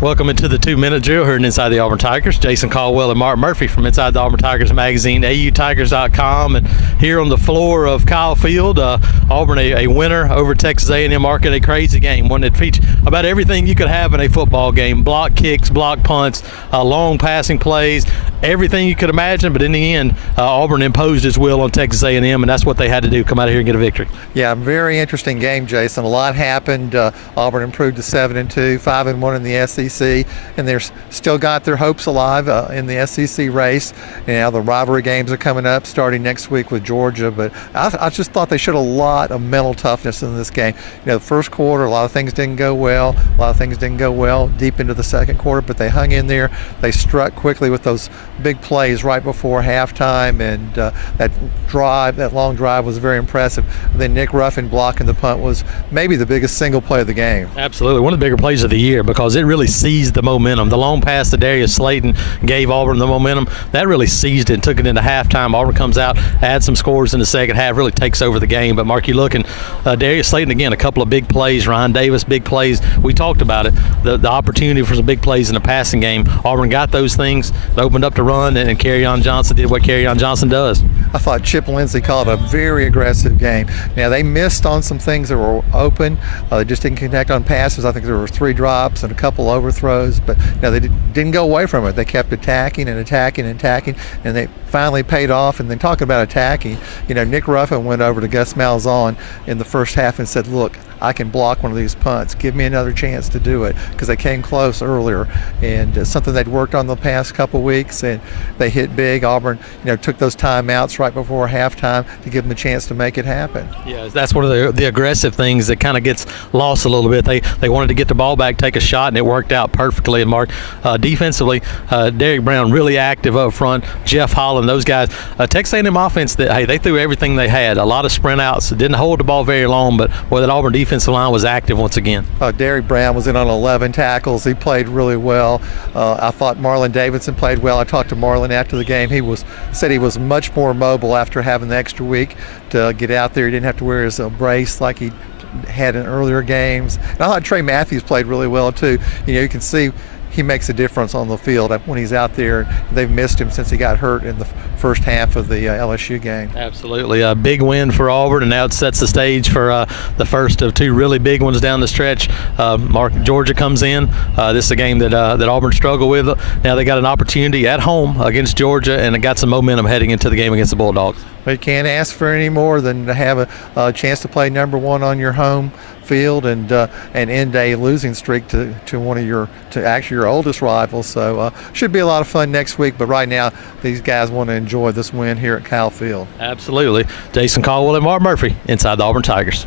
Welcome into the 2-minute drill here Inside the Auburn Tigers. Jason Caldwell and Mark Murphy from Inside the Auburn Tigers magazine, autigers.com, and here on the floor of Kyle Field, Auburn a winner over Texas A&M Market, a crazy game, one that featured about everything you could have in a football game: block kicks, block punts, long passing plays, everything you could imagine. But in the end, Auburn imposed its will on Texas A&M, and that's what they had to do, come out of here and get a victory. Yeah, very interesting game, Jason. A lot happened. Auburn improved to 7-2, 5-1 in the SEC. And they're still got their hopes alive in the SEC race. And now the rivalry games are coming up starting next week with Georgia. But I just thought they showed a lot of mental toughness in this game. The first quarter, a lot of things didn't go well. A lot of things didn't go well deep into the second quarter, but they hung in there. They struck quickly with those big plays right before halftime, and that long drive was very impressive. And then Nick Ruffin blocking the punt was maybe the biggest single play of the game. Absolutely, one of the bigger plays of the year, because it really seized the momentum. The long pass to Darius Slayton gave Auburn the momentum. That really seized it and took it into halftime. Auburn comes out, adds some scores in the second half, really takes over the game. But Mark, you look, and Darius Slayton again, a couple of big plays. Ryan Davis, big plays. We talked about it, the opportunity for some big plays in the passing game. Auburn got those things. It opened up the run, and Kerryon Johnson did what Kerryon Johnson does. I thought Chip Lindsey called a very aggressive game. Now, they missed on some things that were open. They just didn't connect on passes. I think there were 3 drops and a couple overthrows, but they didn't go away from it. They kept attacking and attacking and attacking, and they finally paid off. And then talking about attacking, Nick Ruffin went over to Gus Malzahn in the first half and said, "Look, I can block one of these punts. Give me another chance to do it," because they came close earlier, and something they'd worked on the past couple weeks, and they hit big. Auburn, took those timeouts right before halftime to give them a chance to make it happen. Yeah, that's one of the aggressive things that kind of gets lost a little bit. They wanted to get the ball back, take a shot, and it worked out perfectly. And Mark, defensively, Derek Brown really active up front. Jeff Holland, those guys. Texas A&M offense, they threw everything they had. A lot of sprint outs. Didn't hold the ball very long, but that Auburn defensive line was active once again. Derek Brown was in on 11 tackles. He played really well. I thought Marlon Davidson played well. I talked to Marlon after the game. He said he was much more mobile after having the extra week to get out there. He didn't have to wear his brace like he had in earlier games. And I thought Trey Matthews played really well too. You can see he makes a difference on the field when he's out there. They've missed him since he got hurt in the first half of the LSU game. Absolutely. A big win for Auburn, and now it sets the stage for the first of 2 really big ones down the stretch. Mark, Georgia comes in. This is a game that Auburn struggled with. Now they got an opportunity at home against Georgia, and it got some momentum heading into the game against the Bulldogs. But you can't ask for any more than to have a chance to play number 1 on your home field and end a losing streak to actually your oldest rival. So should be a lot of fun next week. But right now, these guys want to enjoy this win here at Kyle Field. Absolutely. Jason Caldwell and Mark Murphy, Inside the Auburn Tigers.